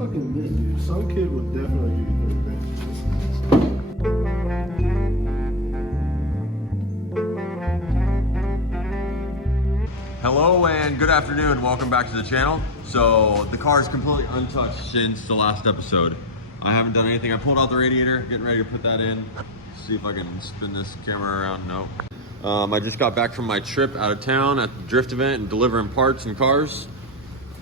fucking lit, dude. Some kid would definitely give you 30 grand. Hello and good afternoon. Welcome back to the channel. So the car is completely untouched since the last episode. I haven't done anything. I pulled out the radiator, getting ready to put that in. See if I can spin this camera around. No. I just got back from my trip out of town at the drift event and delivering parts and cars.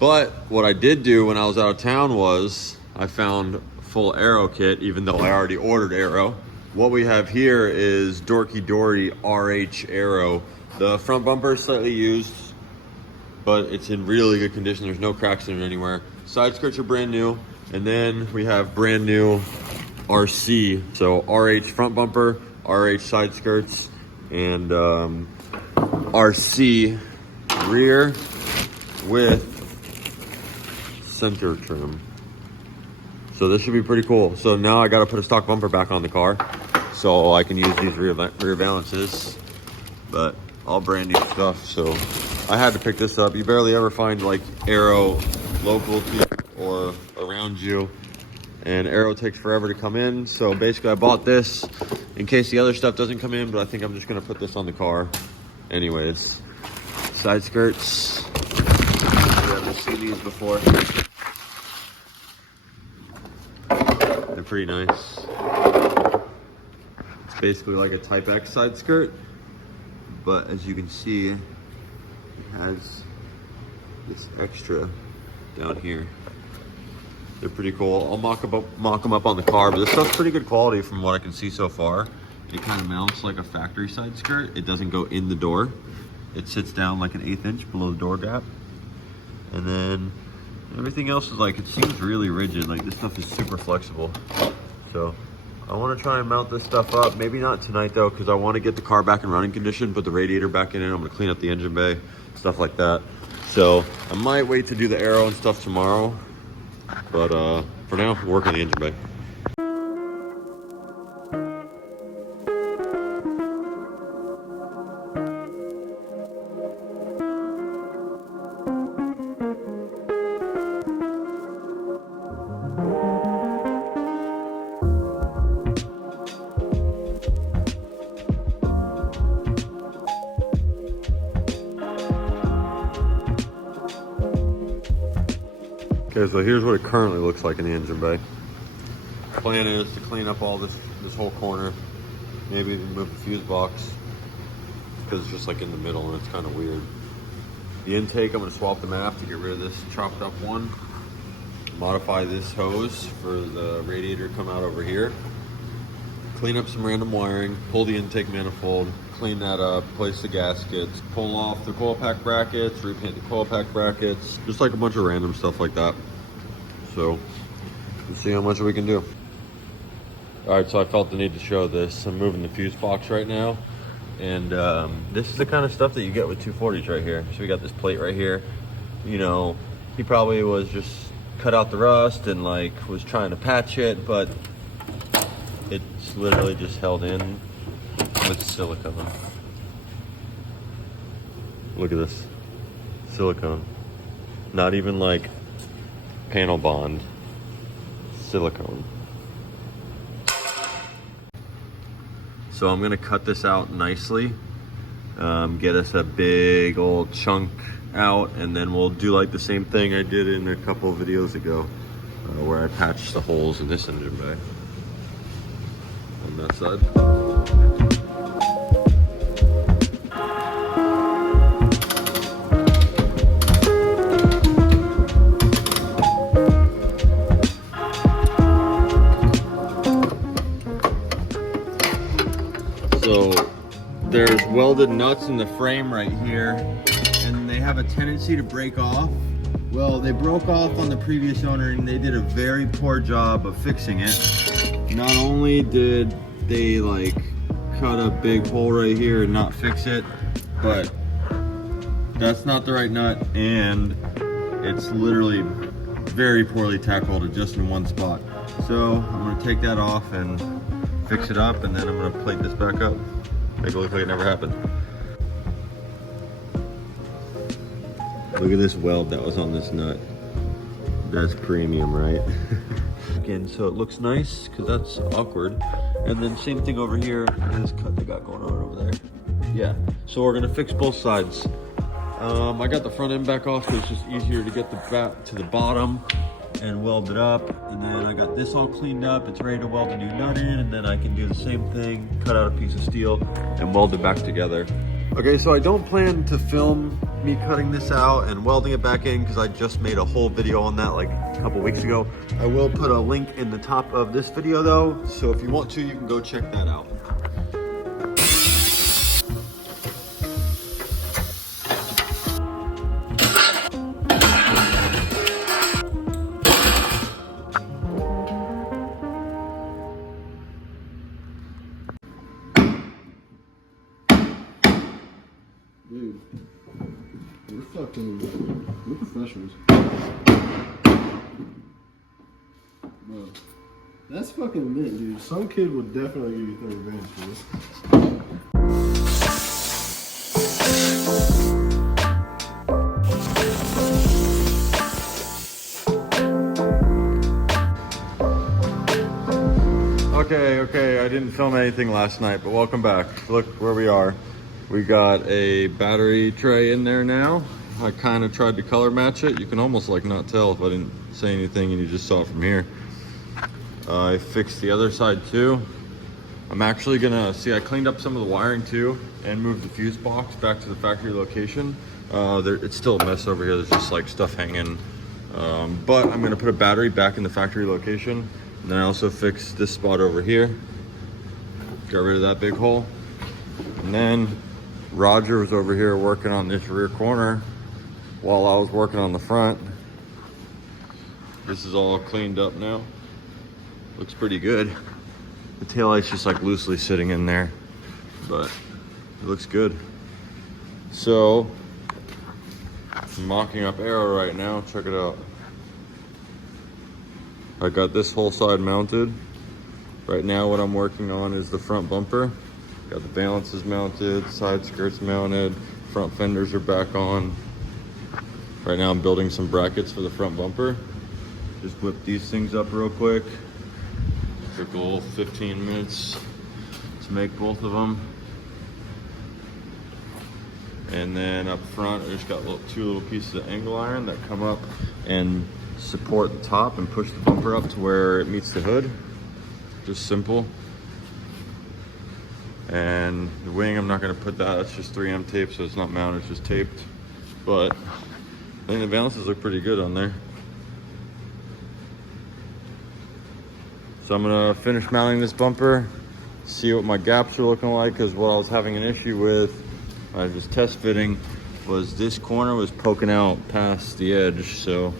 But what I did do when I was out of town was I found full Aero kit, even though I already ordered Aero. What we have here is Dorky Dori RH Aero. The front bumper is slightly used, but it's in really good condition. There's no cracks in it anywhere. Side skirts are brand new. And then we have brand new RC. So RH front bumper, RH side skirts, and RC rear with center trim. So this should be pretty cool. So now I got to put a stock bumper back on the car so I can use these rear valances, but all brand new stuff. So I had to pick this up. You barely ever find like Aero local to you or around you, and Aero takes forever to come in. So basically I bought this in case the other stuff doesn't come in, but I think I'm just gonna put this on the car anyways. Side skirts, you haven't seen these before. They're pretty nice. It's basically like a Type X side skirt, but as you can see, it has this extra down here. They're pretty cool. I'll mock them up on the car, but this stuff's pretty good quality from what I can see so far. It kind of mounts like a factory side skirt. It doesn't go in the door. It sits down like an 1/8 inch below the door gap. And then everything else is like, it seems really rigid. Like this stuff is super flexible. So I want to try and mount this stuff up. Maybe not tonight though, because I want to get the car back in running condition, put the radiator back in it. I'm going to clean up the engine bay, stuff like that. So I might wait to do the Aero and stuff tomorrow. But for now, work on the engine bay. Okay, so here's what it currently looks like in the engine bay. Plan is to clean up all this whole corner, maybe even move the fuse box, because it's just like in the middle and it's kind of weird. The intake, I'm going to swap the map to get rid of this chopped up one, modify this hose for the radiator to come out over here, clean up some random wiring, pull the intake manifold, clean that up, place the gaskets, pull off the coil pack brackets, repaint the coil pack brackets, just like a bunch of random stuff like that. So let's see how much we can do. All right, so I felt the need to show this. I'm moving the fuse box right now, and this is the kind of stuff that you get with 240s right here. So we got this plate right here. You know, he probably was just cut out the rust and like was trying to patch it, but it's literally just held in with silicone. Look at this, silicone. Not even like panel bond, silicone. So I'm gonna cut this out nicely, get us a big old chunk out, and then we'll do like the same thing I did in a couple of videos ago, where I patched the holes in this engine bay on that side. So there's welded nuts in the frame right here, and they have a tendency to break off. Well, they broke off on the previous owner and they did a very poor job of fixing it. Not only did they like cut a big hole right here and not fix it, but that's not the right nut, and it's literally very poorly tackled just in one spot. So I'm gonna take that off and fix it up, and then I'm gonna plate this back up, make it look like it never happened. Look at this weld that was on this nut. That's premium, right? Again, so it looks nice because that's awkward. And then same thing over here, this cut they got going on over there. Yeah, so we're gonna fix both sides. I got the front end back off because it's just easier to get the back to the bottom and weld it up. And then I got this all cleaned up. It's ready to weld a new nut in, and then I can do the same thing, cut out a piece of steel and weld it back together. Okay, so I don't plan to film me cutting this out and welding it back in because I just made a whole video on that like a couple weeks ago. I will put a link in the top of this video though, so if you want to, you can go check that out. Dude, we're professionals. Bro, that's fucking lit, dude. Some kid would definitely give you 30 bands for this. Okay, I didn't film anything last night, but welcome back. Look where we are. We got a battery tray in there now. I kind of tried to color match it. You can almost like not tell if I didn't say anything and you just saw it from here. I fixed the other side too. I'm actually gonna, see I cleaned up some of the wiring too and moved the fuse box back to the factory location. It's still a mess over here. There's just like stuff hanging. But I'm gonna put a battery back in the factory location. And then I also fixed this spot over here. Got rid of that big hole. And then Roger was over here working on this rear corner while I was working on the front. This is all cleaned up now. Looks pretty good. The taillight's just like loosely sitting in there, but it looks good. So, I'm mocking up Aero right now. Check it out. I got this whole side mounted. Right now what I'm working on is the front bumper. Got the balances mounted, side skirts mounted, front fenders are back on. Right now I'm building some brackets for the front bumper. Just whip these things up real quick. Took a little 15 minutes to make both of them. And then up front, I just got two little pieces of angle iron that come up and support the top and push the bumper up to where it meets the hood. Just simple. And the wing, I'm not gonna put that, that's just 3M tape, so it's not mounted, it's just taped. But I think the balances look pretty good on there. So I'm gonna finish mounting this bumper, see what my gaps are looking like, because what I was having an issue with, I was test fitting, was this corner was poking out past the edge. So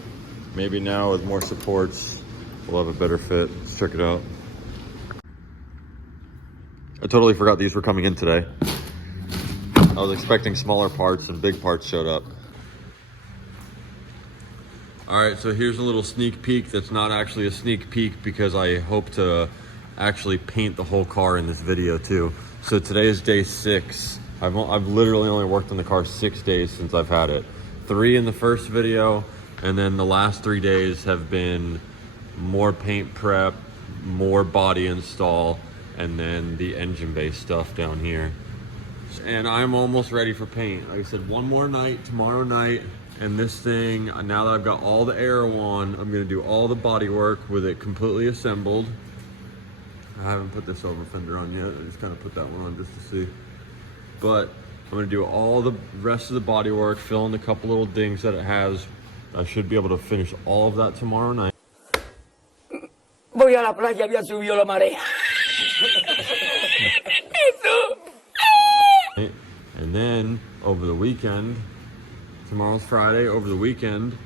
maybe now with more supports, we'll have a better fit. Let's check it out. I totally forgot these were coming in today. I was expecting smaller parts and big parts showed up. All right, so here's a little sneak peek that's not actually a sneak peek because I hope to actually paint the whole car in this video too. So today is day 6. I've literally only worked on the car 6 days since I've had it. 3 in the first video, and then the last 3 days have been more paint prep, more body install, and then the engine bay stuff down here. And I'm almost ready for paint. Like I said, one more night, tomorrow night, and this thing, now that I've got all the Aero on, I'm gonna do all the body work with it completely assembled. I haven't put this over fender on yet. I just kind of put that one on just to see. But I'm gonna do all the rest of the body work, fill in the couple little dings that it has. I should be able to finish all of that tomorrow night. Voy a la playa, había subido la marea. And then over the weekend, tomorrow's Friday, over the weekend,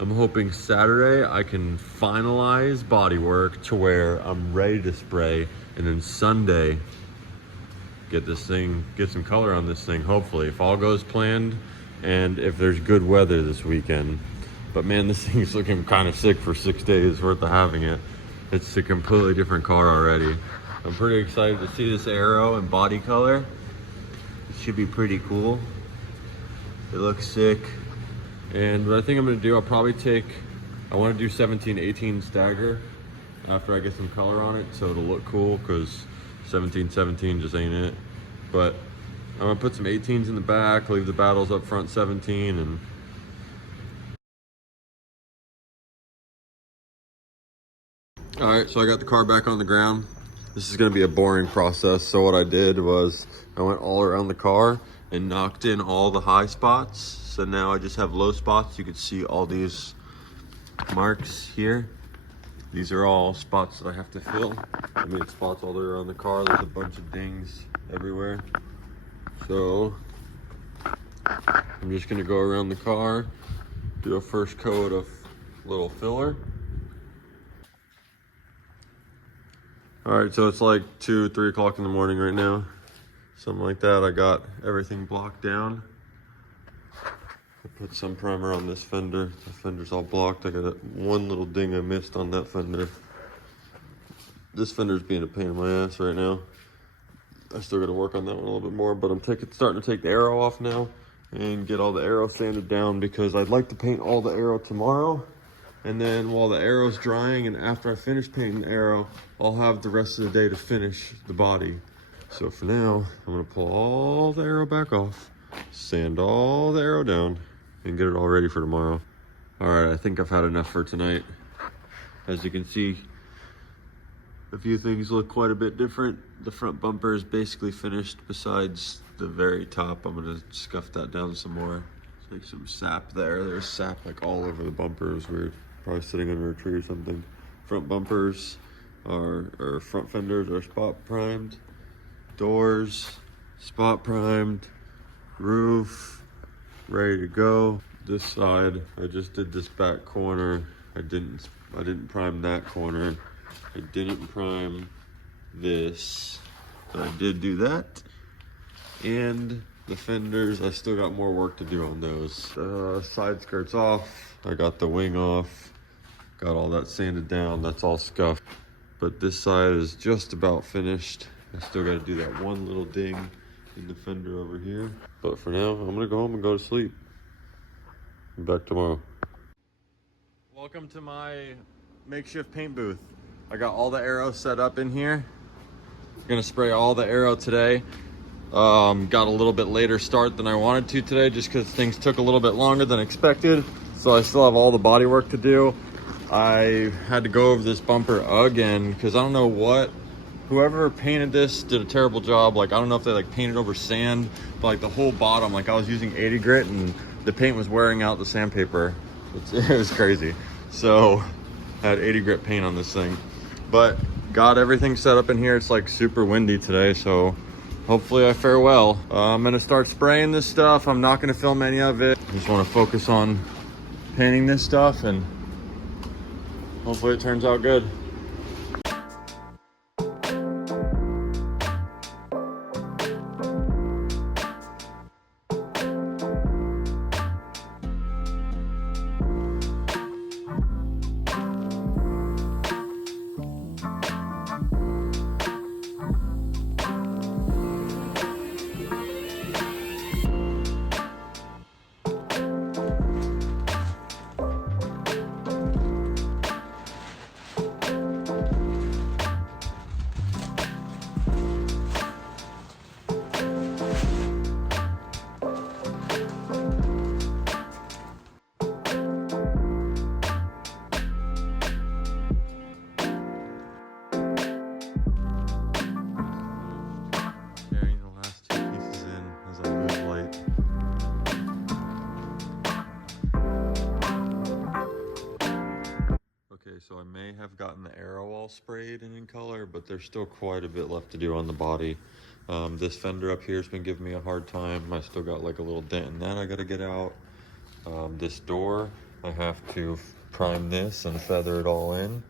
I'm hoping Saturday I can finalize body work to where I'm ready to spray, and then Sunday get some color on this thing, hopefully, if all goes planned and if there's good weather this weekend. But man, this thing's looking kind of sick for 6 days worth of having it. It's a completely different car already. I'm pretty excited to see this Aero in body color. It should be pretty cool. It looks sick. And what I think I'm gonna do, I'll probably take I want to do 17, 18 stagger after I get some color on it, so it'll look cool, because 17, 17 just ain't it. But I'm gonna put some 18s in the back, leave the battles up front 17, and all right, so I got the car back on the ground. This is gonna be a boring process. So what I did was I went all around the car and knocked in all the high spots. So now I just have low spots. You can see all these marks here. These are all spots that I have to fill. I made spots all the way around the car. There's a bunch of dings everywhere. So I'm just gonna go around the car, do a first coat of little filler. All right, so it's like 2, 3 o'clock in the morning right now. Something like that. I got everything blocked down. I put some primer on this fender. The fender's all blocked. I got one little ding I missed on that fender. This fender's being a pain in my ass right now. I still got to work on that one a little bit more, but I'm starting to take the aero off now and get all the aero sanded down, because I'd like to paint all the aero tomorrow. And then while the aero's drying and after I finish painting the aero, I'll have the rest of the day to finish the body. So for now, I'm gonna pull all the aero back off, sand all the aero down, and get it all ready for tomorrow. All right, I think I've had enough for tonight. As you can see, a few things look quite a bit different. The front bumper is basically finished besides the very top. I'm gonna scuff that down some more. Like some sap there. There's sap like all over the bumper. It was weird. Probably sitting under a tree or something. Front bumpers or front fenders are spot primed. Doors, spot primed. Roof, ready to go. This side, I just did this back corner. I didn't prime that corner. I didn't prime this. But I did do that. And the fenders, I still got more work to do on those. Side skirts off. I got the wing off. Got all that sanded down. That's all scuffed. But this side is just about finished. I still got to do that one little ding in the fender over here. But for now, I'm gonna go home and go to sleep. I'm back tomorrow. Welcome to my makeshift paint booth. I got all the aero set up in here. I'm gonna spray all the aero today. Got a little bit later start than I wanted to today, just because things took a little bit longer than expected. So I still have all the body work to do. I had to go over this bumper again because I don't know what, whoever painted this did a terrible job. Like, I don't know if they like painted over sand, but like the whole bottom, like I was using 80 grit and the paint was wearing out the sandpaper. It was crazy. So I had 80 grit paint on this thing, but got everything set up in here. It's like super windy today, so hopefully I fare well. I'm gonna start spraying this stuff. I'm not gonna film any of it. I just wanna focus on painting this stuff and hopefully it turns out good. So I may have gotten the aero all sprayed and in color, but there's still quite a bit left to do on the body. This fender up here has been giving me a hard time. I still got like a little dent in that I gotta get out. This door, I have to prime this and feather it all in.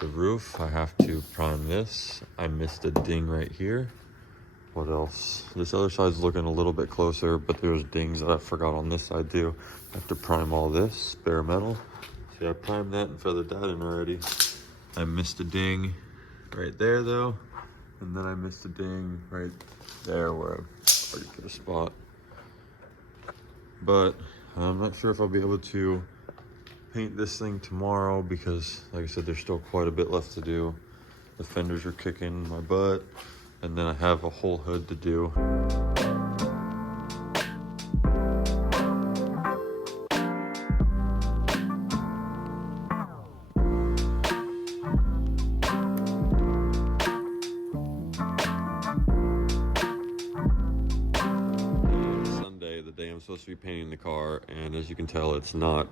The roof, I have to prime this. I missed a ding right here. What else? This other side's looking a little bit closer, but there's dings that I forgot on this side too. I have to prime all this, bare metal. See, I primed that and feathered that in already. I missed a ding right there though. And then I missed a ding right there where I already put a spot. But I'm not sure if I'll be able to paint this thing tomorrow because, like I said, there's still quite a bit left to do. The fenders are kicking my butt, and then I have a whole hood to do. Sunday, the day I'm supposed to be painting the car, and as you can tell, it's not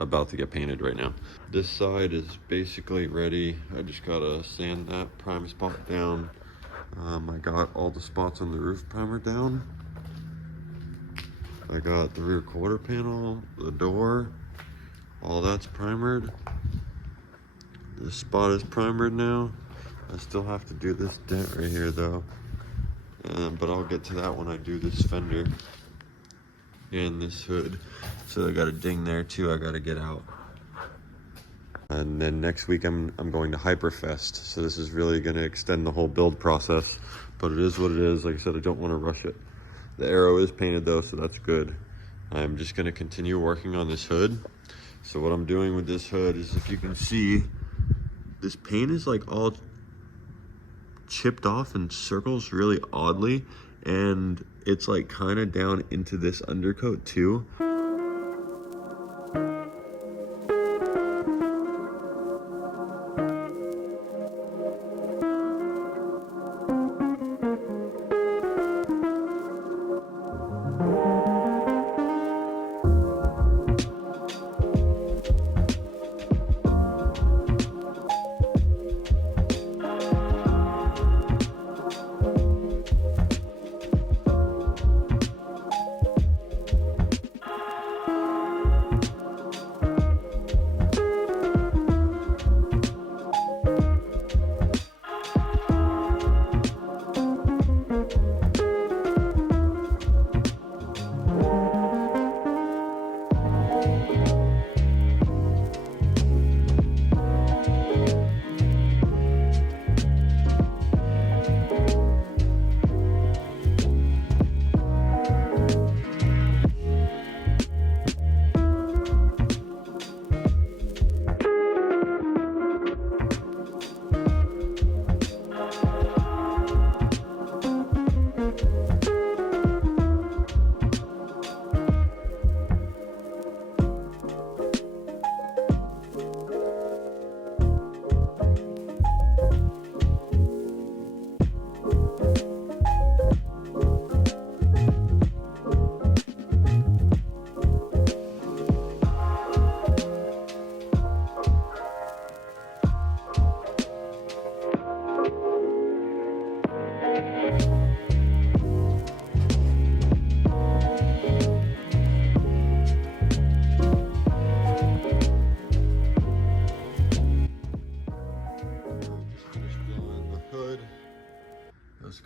about to get painted right now. This side is basically ready. I just gotta sand that prime spot down. I got all the spots on the roof primer down. I got the rear quarter panel, the door, all that's primered. This spot is primered now. I still have to do this dent right here though, but I'll get to that when I do this fender and this hood. So I got a ding there too I gotta get out. And then next week I'm going to Hyperfest, so this is really gonna extend the whole build process, but it is what it is. Like I said, I don't want to rush it. The Aero is painted though, so that's good. I'm just gonna continue working on this hood. So what I'm doing with this hood is, if you can see, this paint is like all chipped off in circles really oddly, and it's like kind of down into this undercoat too.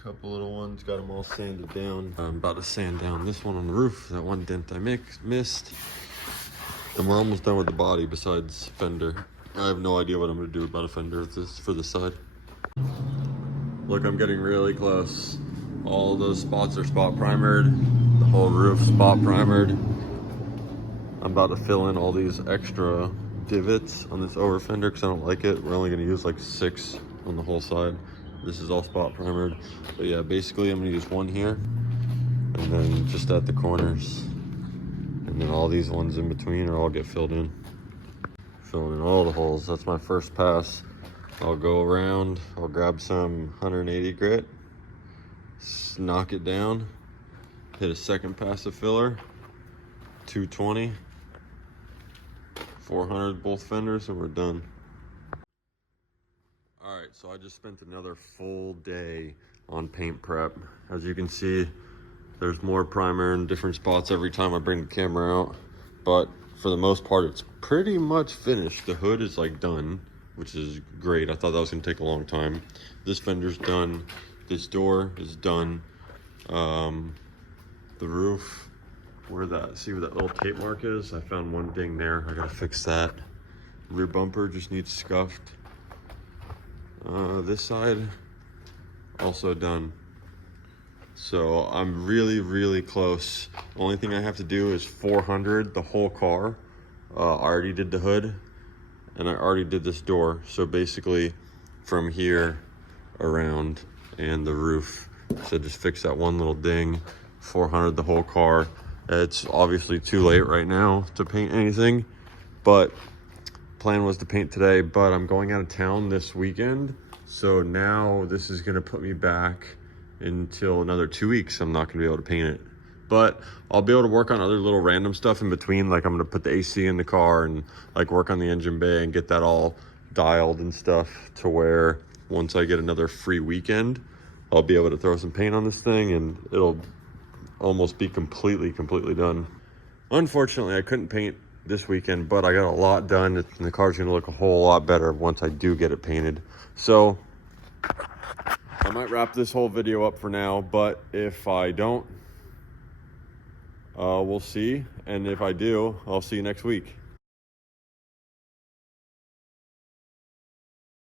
Couple little ones, got them all sanded down. I'm about to sand down this one on the roof, that one dent I missed. And we're almost done with the body besides fender. I have no idea what I'm gonna do about a fender for this side. Look, I'm getting really close. All those spots are spot primered. The whole roof spot primered. I'm about to fill in all these extra divots on this over fender because I don't like it. We're only gonna use like 6 on the whole side. This is all spot primered. But yeah, basically I'm gonna use one here, and then just at the corners. And then all these ones in between are all get filled in. Filling in all the holes. That's my first pass. I'll go around, I'll grab some 180 grit, knock it down, hit a second pass of filler, 220, 400 both fenders, and we're done. All right, so I just spent another full day on paint prep. As you can see, there's more primer in different spots every time I bring the camera out, but for the most part, it's pretty much finished. The hood is like done, which is great. I thought that was gonna take a long time. This fender's done. This door is done. The roof, see where that little tape mark is? I found one ding there. I gotta fix that. Rear bumper just needs scuffed. This side, also done. So I'm really, really close. Only thing I have to do is 400 the whole car, I already did the hood and I already did this door. So basically from here around and the roof. So just fix that one little ding, 400 the whole car. It's obviously too late right now to paint anything, but plan was to paint today, but I'm going out of town this weekend. So now this is gonna put me back until another 2 weeks. I'm not gonna be able to paint it. But I'll be able to work on other little random stuff in between. Like I'm gonna put the AC in the car and like work on the engine bay and get that all dialed and stuff to where once I get another free weekend, I'll be able to throw some paint on this thing and it'll almost be completely done. Unfortunately, I couldn't paint this weekend, but I got a lot done and the car's gonna look a whole lot better once I do get it painted. So I might wrap this whole video up for now, but if I don't, we'll see. And if I do, I'll see you next week.